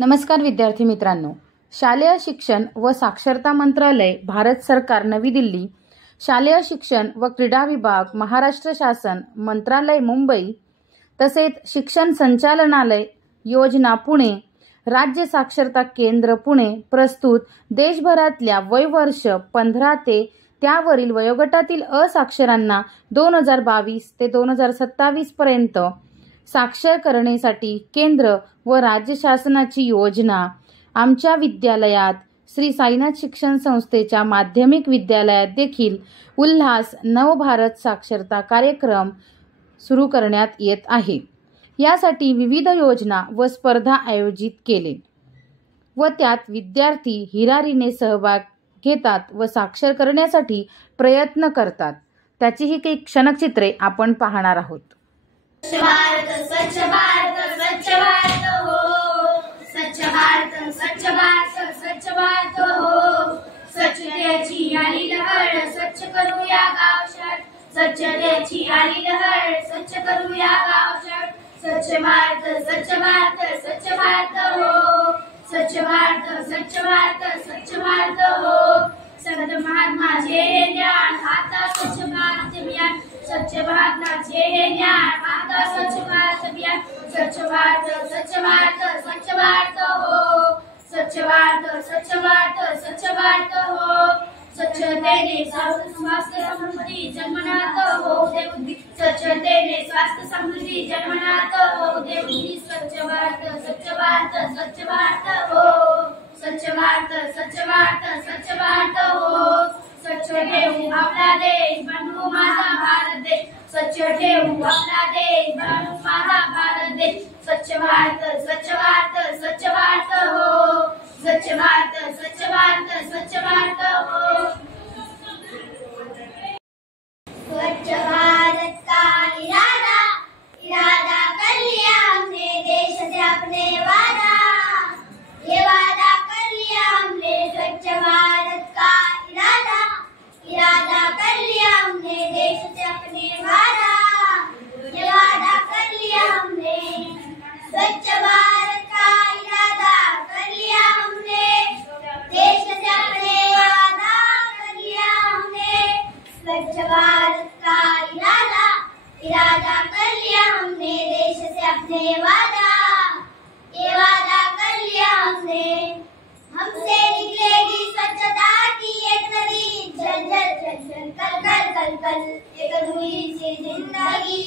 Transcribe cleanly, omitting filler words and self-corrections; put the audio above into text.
नमस्कार विद्यार्थी मित्रांनो, शालेय शिक्षण व साक्षरता मंत्रालय, भारत सरकार, नवी दिल्ली, शालेय शिक्षण व क्रीडा विभाग, महाराष्ट्र शासन, मंत्रालय, मुंबई, तसेच शिक्षण संचालनालय योजना, पुणे, राज्य साक्षरता केंद्र, पुणे प्रस्तुत देशभरातल्या वयवर्ष 15 ते त्यावरील वयोगटातील असाक्षरांना 2022 ते 2027 पर्यंत साक्षर करण्यासाठी केंद्र व राज्य शासनाची योजना आमच्या विद्यालयात श्री साईनाथ शिक्षण संस्थेच्या माध्यमिक विद्यालयात देखील उल्हास नवभारत साक्षरता कार्यक्रम सुरू करण्यात येत आहे। यासाठी विविध योजना व स्पर्धा आयोजित केले व त्यात विद्यार्थी हिरारीने सहभाग घेतात व साक्षर करण्यासाठी प्रयत्न करतात। त्याची ही काही क्षणचित्रे आपण पाहणार आहोत। स्वच्छ भारत स्वच्छ भारत स्वच्छ भारत हो, स्वच्छ भारत स्वच्छ भारत स्वच्छ भारत हो, स्वच्छतेची आली लहर, स्वच्छ करूया गाव शहर, स्वच्छतेची आली लहर, स्वच्छ करूया गाव शहर, स्वच्छ भारत स्वच्छ भारत स्वच्छ भारत हो, स्वच्छ भारत स्वच्छ भारत स्वच्छ भारत हो, संत महात्माचे हे ज्ञान, आता स्वच्छ भारत अभियान, स्वच्छ भारताचे हे ज्ञान, आता स्वच्छ भारत अभियान, स्वच्छ भारत स्वच्छ भारत स्वच्छ भारत हो, स्वच्छ भारत स्वच्छ भारत स्वच्छ भारत हो, स्वच्छतेने स्वास्थ्य समृद्धी जन्मनात हो दे बुद्धी, स्वच्छतेने स्वास्थ्य समृद्धी जन्मनात हो दे बुद्धी, स्वच्छ भारत स्वच्छ भारत स्वच्छ भारत हो, स्वच्छ भारत स्वच्छ भारत स्वच्छ भारत हो, स्वच्छ ठेवू आपला देश, बनवू माझा भारत देश, स्वच्छ ठेवू आपला देश, बनवू माझा भारत देश, स्वच्छ भारत स्वच्छ भारत स्वच्छ भारत हो, स्वच्छ भारत स्वच्छ भारत स्वच्छ भारत हो। स्वच्छ भारत का इरादा इरादा कर लिया हमने, देश से अपने वादा, ये वादा कर लिया हमने, स्वच्छ भारत का इरादा इरादा कर लिया हमने, देश से अपने वादा, ये वादा कर लिया हमने, स्वच्छ भारत का इरादा कर लिया हमने, देश से अपने वादा कर लिया हमने, स्वच्छ भारत का इरादा इरादा कर लिया हमने, देश से अपने वादा, ये वादा कर लिया हमने, हमसे निकलेगी स्वच्छता की एक नदी, जल जल जल जल कल कल कल कल, एक अधूरी सी जिंदगी,